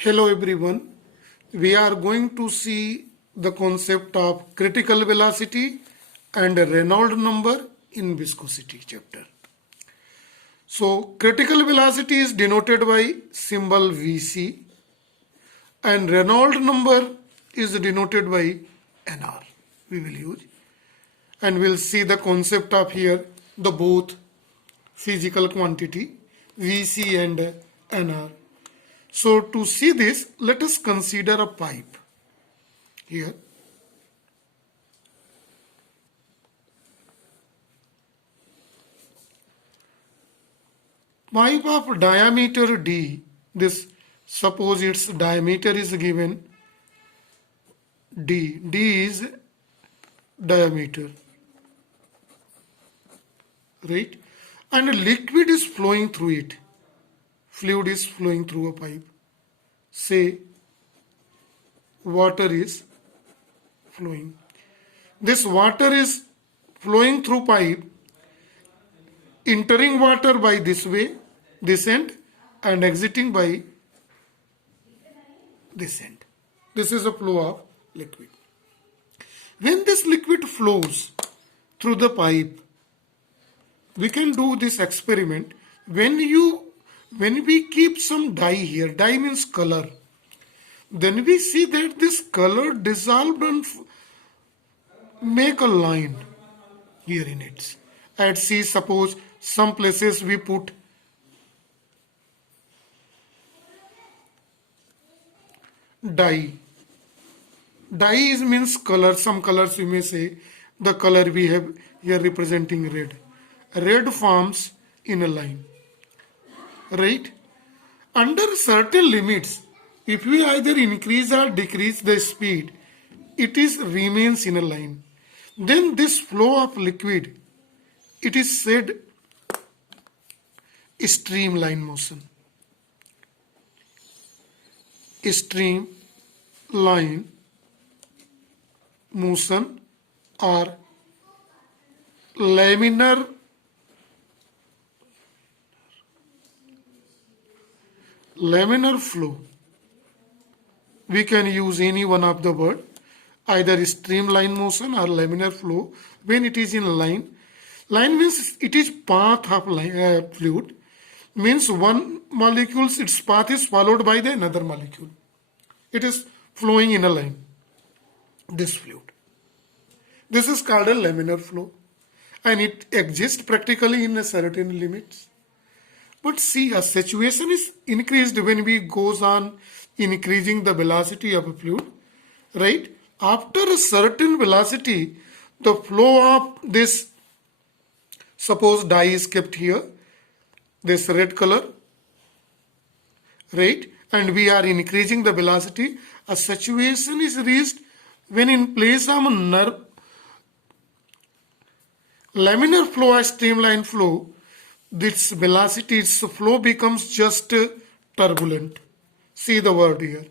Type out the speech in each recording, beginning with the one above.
Hello everyone. We are going to see the concept of critical velocity and Reynolds number in viscosity chapter. So critical velocity is denoted by symbol Vc and Reynolds number is denoted by Nr. We will use and we'll see the concept of here the both physical quantity Vc and Nr. So to see this, let us consider a pipe here. Pipe of diameter d, this suppose its diameter is given d is diameter, right? And a liquid is flowing through it, fluid is flowing through a pipe. Say water is flowing. This water is flowing through pipe, entering water by this way, this end, and exiting by this end. This is a flow of liquid. When this liquid flows through the pipe, we can do this experiment. When we keep some dye here, dye means color, then we see that this color dissolved and make a line here in it. At sea, suppose some places we put dye. Dye means color. Some colors we may say the color we have here representing red. Red forms in a line, right? Under certain limits, if we either increase or decrease the speed, it is remains in a line. Then this flow of liquid, it is said streamline motion. Streamline motion or laminar flow. We can use any one of the word, either streamline motion or laminar flow when it is in line. Line means it is path of fluid, means one molecule's its path is followed by the another molecule. It is flowing in a line, this fluid. This is called a laminar flow and it exists practically in a certain limits. But see, a situation is increased when we goes on increasing the velocity of a fluid, right? After a certain velocity, the flow of this, suppose dye is kept here, this red color, right? And we are increasing the velocity. A situation is reached when in place of laminar flow or streamline flow, this velocity, its flow becomes just turbulent. See the word here.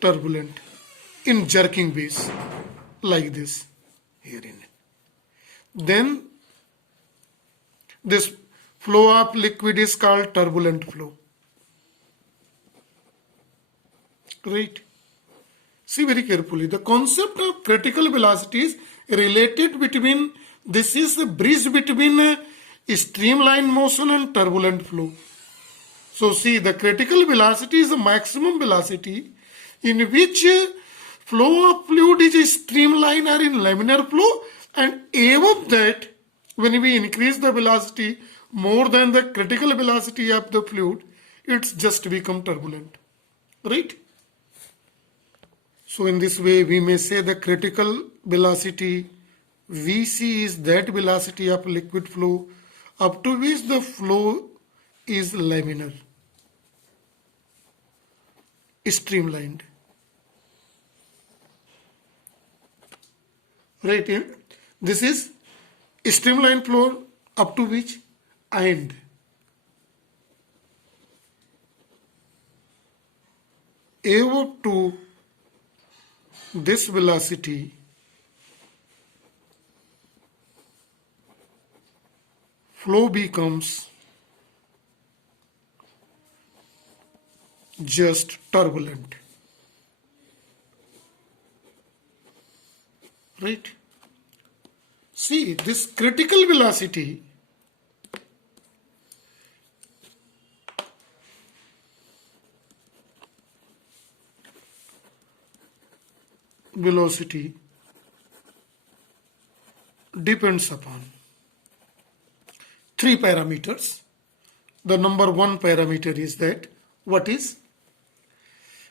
Turbulent in jerking ways like this here in it. Then this flow of liquid is called turbulent flow. Right? See very carefully. The concept of critical velocity is related between, this is the bridge between streamline motion and turbulent flow. So see, the critical velocity is the maximum velocity in which flow of fluid is a streamline or in laminar flow, and above that, when we increase the velocity more than the critical velocity of the fluid, it's just become turbulent, right? So in this way, we may say the critical velocity Vc is that velocity of liquid flow up to which the flow is laminar, streamlined. Right here, this is streamline flow up to which and up to this velocity flow becomes just turbulent, right? See, this critical velocity depends upon three parameters. The number one parameter is that what is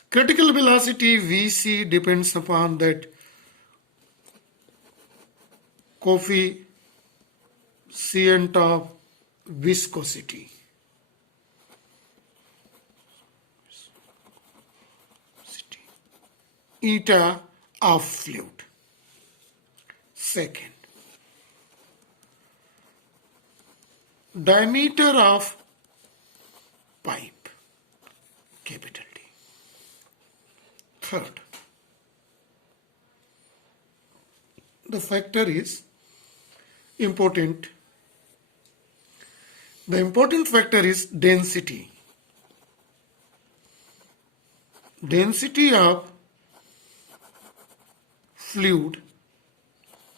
critical velocity Vc depends upon that coefficient of viscosity. Eta of fluid. Second, diameter of pipe, capital D. Third, the factor is important. The important factor is density. Density of fluid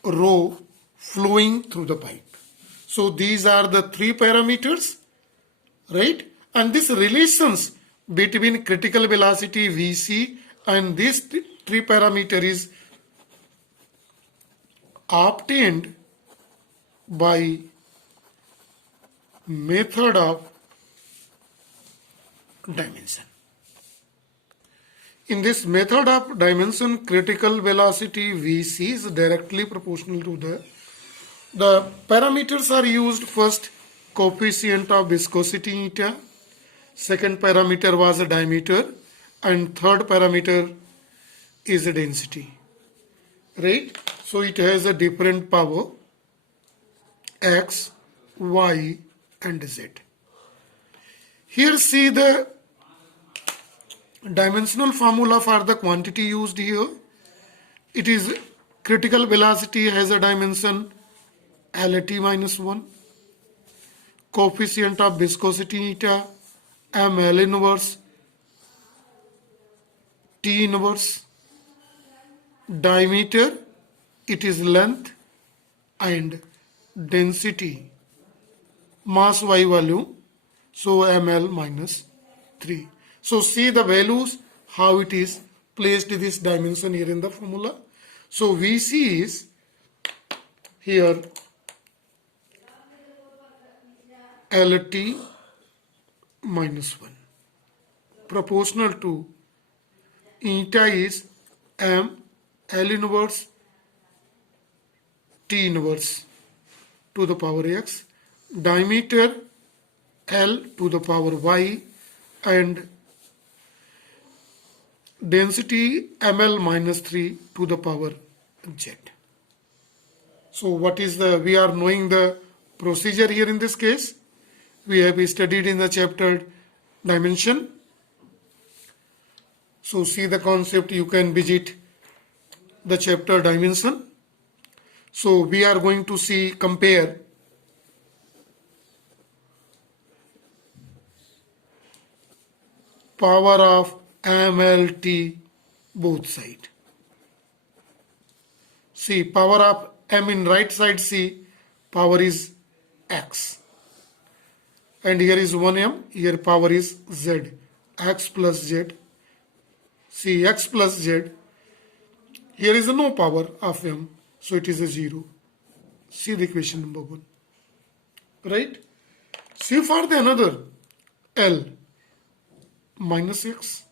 rho flowing through the pipe. So these are the three parameters, right? And this relations between critical velocity Vc and this three parameter is obtained by method of dimension. In this method of dimension, critical velocity Vc is directly proportional to the parameters are used. First, coefficient of viscosity eta, second parameter was a diameter, and third parameter is a density, right? So it has a different power x, y and z. Here see the dimensional formula for the quantity used here. It is critical velocity has a dimension LT minus 1, coefficient of viscosity eta ML inverse T inverse, diameter it is length, and density mass y volume, so ml minus 3. So see the values how it is placed this dimension here in the formula. So Vc is here LT minus 1 proportional to eta is m L inverse T inverse to the power x, diameter L to the power y, and density ml minus 3 to the power z. So what is we are knowing the procedure here in this case. We have studied in the chapter dimension. So see the concept, you can visit the chapter dimension. So we are going to see, compare power of MLT both side. See power of M in right side, see power is X. And here is 1M, here power is Z. X plus Z. See X plus Z. Here is no power of M. So it is a 0. See the equation number 1. Right? See for the another L minus X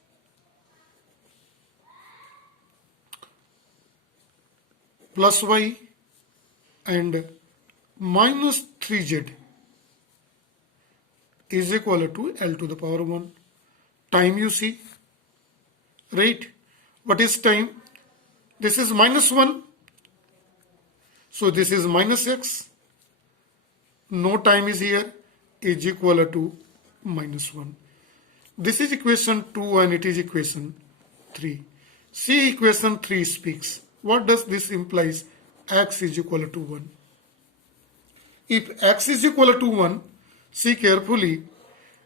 plus Y and minus 3Z is equal to L to the power 1. Time you see. Right? What is time? This is minus 1. So this is minus x. No time is here, is equal to minus 1. This is equation 2 and it is equation 3. See equation 3 speaks. What does this implies? X is equal to 1. If x is equal to 1, see carefully,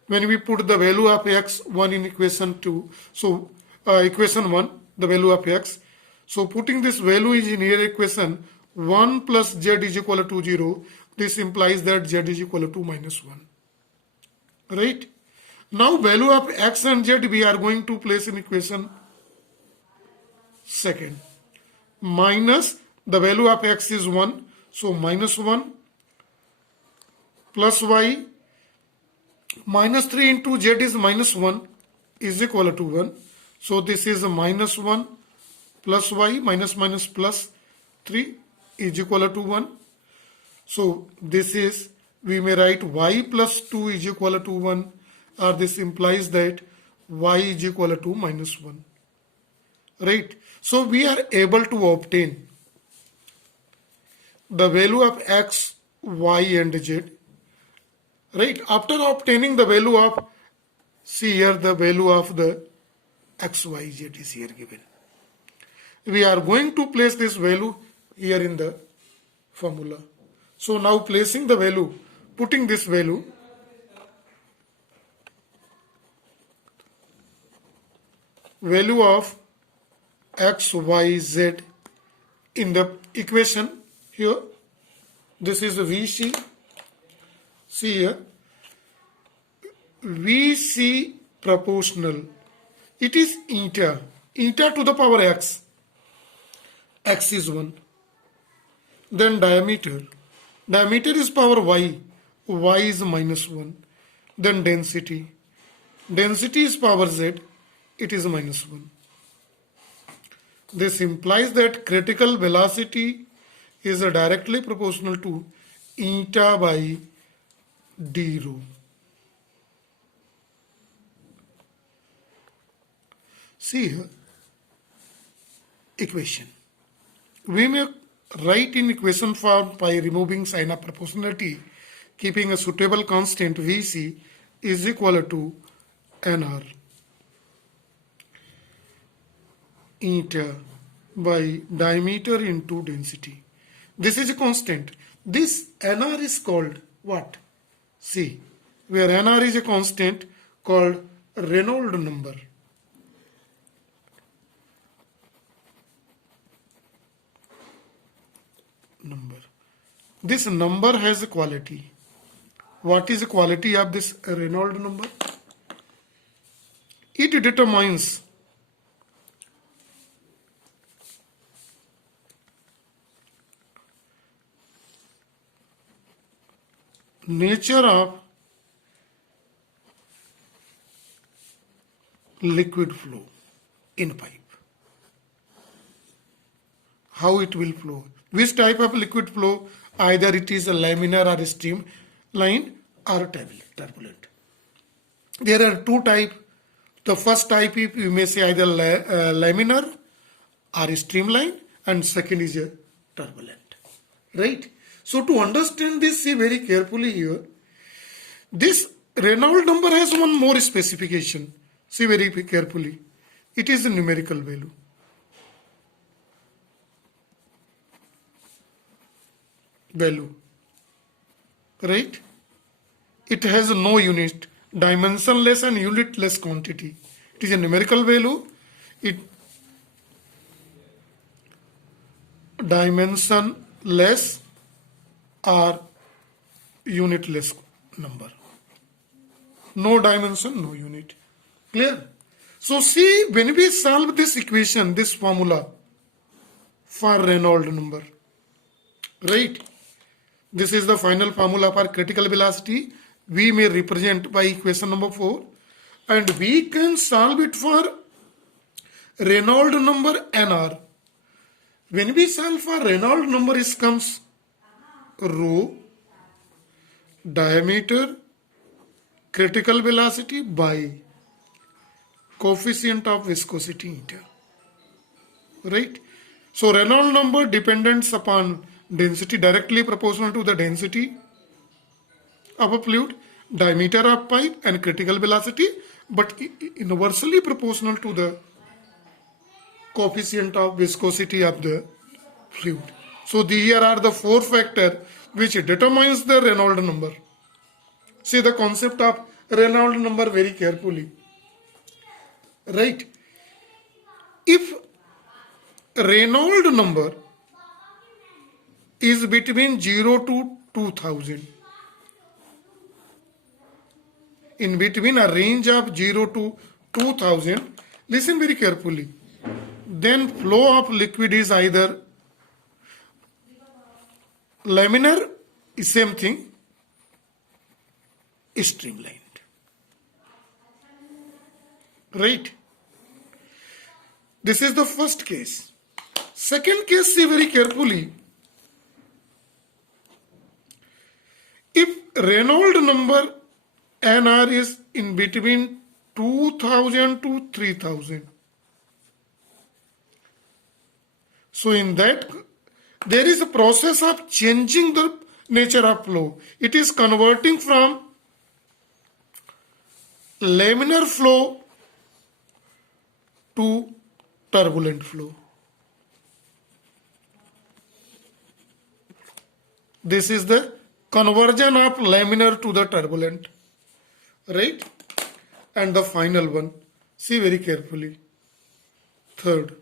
when we put the value of x 1 in equation 2, so equation 1, the value of x, so putting this value is in here equation 1 plus z is equal to 0, this implies that z is equal to minus 1. Right? Now value of x and z we are going to place in equation second. Minus the value of x is 1, so minus 1 plus y minus 3 into z is minus 1 is equal to 1. So this is a minus 1 plus y minus minus plus 3 is equal to 1. So this is, we may write y plus 2 is equal to 1, or this implies that y is equal to minus 1. Right? So we are able to obtain the value of x, y and z. Right? After obtaining the value of, see here the value of the x, y, z is here given. We are going to place this value here in the formula. So now placing the value, putting this value, value of x, y, z in the equation here, this is VC. See here, VC proportional, it is eta to the power x, x is 1. Then diameter is power y is minus 1. Then density is power z, it is minus 1. This implies that critical velocity is directly proportional to eta by d rho. See here, equation. We may write in equation form by removing sign of proportionality, keeping a suitable constant Vc is equal to nr eta by diameter into density. This is a constant. This nr is called what? See, where nr is a constant called Reynolds number. This number has a quality. What is the quality of this Reynolds number? It determines nature of liquid flow in pipe. How it will flow. Which type of liquid flow? Either it is a laminar or streamline or turbulent. There are two types. The first type, if you may say either laminar or streamline, and second is a turbulent. Right? So to understand this, see very carefully here. This Reynolds number has one more specification. See very carefully. It is a numerical value. Right? It has no unit, dimensionless and unitless quantity. It is a numerical value. It dimensionless or unitless number. No dimension, no unit. Clear? So see, when we solve this equation, this formula for Reynolds number, right? This is the final formula for critical velocity. We may represent by equation number 4, and we can solve it for Reynolds number nr. When we solve for Reynolds number, it comes rho diameter critical velocity by coefficient of viscosity eta. Right? So Reynolds number depends upon density, directly proportional to the density of a fluid, diameter of pipe and critical velocity, but inversely proportional to the coefficient of viscosity of the fluid. So here are the four factors which determines the Reynolds number. See the concept of Reynolds number very carefully. Right? If Reynolds number is between 0 to 2000, in between a range of 0 to 2000, listen very carefully, then flow of liquid is either laminar, same thing, streamlined. Right? This is the first case. Second case, see very carefully. If Reynolds number NR is in between 2000 to 3000, so in that there is a process of changing the nature of flow. It is converting from laminar flow to turbulent flow. This is the conversion of laminar to the turbulent. Right? And the final one, see very carefully. Third,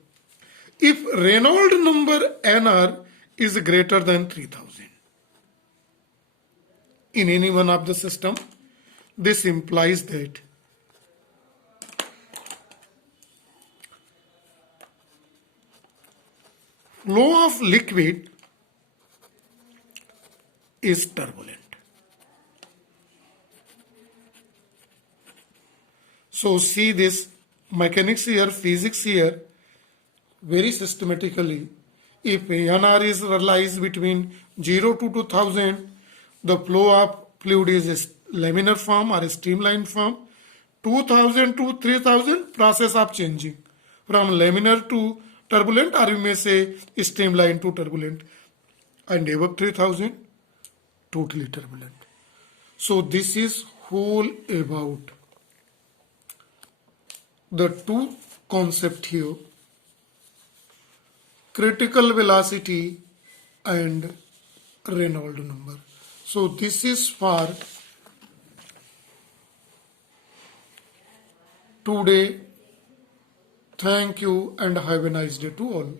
if Reynolds number NR is greater than 3000 in any one of the system, this implies that flow of liquid is turbulent. So see this mechanics here, physics here, very systematically. If NR is lies between 0 to 2000, the flow of fluid is laminar form or streamlined form. 2000 to 3000, process of changing from laminar to turbulent, or you may say streamlined to turbulent. And above 3000, totally turbulent. So this is whole about the two concept here, critical velocity and Reynolds number. So this is for today. Thank you and have a nice day to all.